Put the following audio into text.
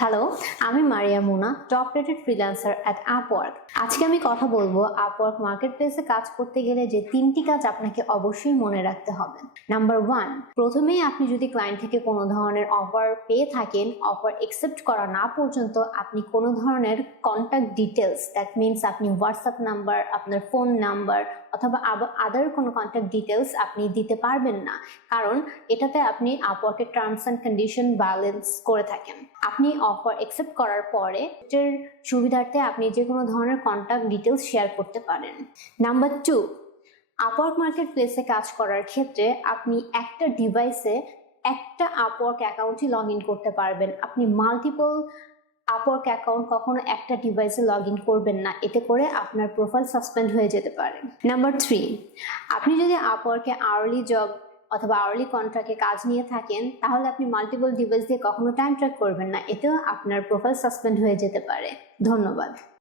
Hello, আমি মারিয়া মুনা, top rated freelancer at Upwork. আজকে আমি কথা বলবো আপওয়ার্ক মার্কেটপ্লেসে কাজ করতে গেলে যে তিনটি কাজ আপনাকে অবশ্যই মনে রাখতে হবে। নাম্বার 1, প্রথমেই আপনি যদি ক্লায়েন্ট থেকে কোনো ধরনের অফার পেয়ে থাকেন, অফার একসেপ্ট করা না পর্যন্ত আপনি কোনো ধরনের কন্ট্যাক্ট ডিটেলস, দ্যাট মিনস আপনি হোয়াটসঅ্যাপ নাম্বার, আপনার ফোন নাম্বার অথবা আদার কোনো কন্ট্যাক্ট ডিটেলস আপনি দিতে পারবেন না, কারণ এটাতে আপনি আপওয়ার্কের টার্মস অ্যান্ড কন্ডিশন ভায়োলেন্স করে থাকেন। আপনি অফার একসেপ্ট করার পরে এর সুবিধার্থে আপনি যে কোনো ধরনের কন্ট্যাক্ট ডিটেলস শেয়ার করতে পারেন। নাম্বার 2, আপওয়ার্ক মার্কেট প্লেসে কাজ করার ক্ষেত্রে আপনি একটা ডিভাইসে একটা আপওয়ার্ক অ্যাকাউন্টই লগ ইন করতে পারবেন। আপনি মাল্টিপল আপওয়ার্ক অ্যাকাউন্ট কখনো একটা ডিভাইসে লগ ইন করবেন না, এতে করে আপনার প্রোফাইল সাসপেন্ড হয়ে যেতে পারে। নাম্বার 3, আপনি যদি আপওয়ার্কে আওয়ারলি জব অথবা আওয়ারলি কন্ট্রাক্টে কাজ নিয়ে থাকেন, তাহলে আপনি মাল্টিপল ডিভাইস দিয়ে কখনো টাইম ট্র্যাক করবেন না, এতেও আপনার প্রোফাইল সাসপেন্ড হয়ে যেতে পারে। ধন্যবাদ।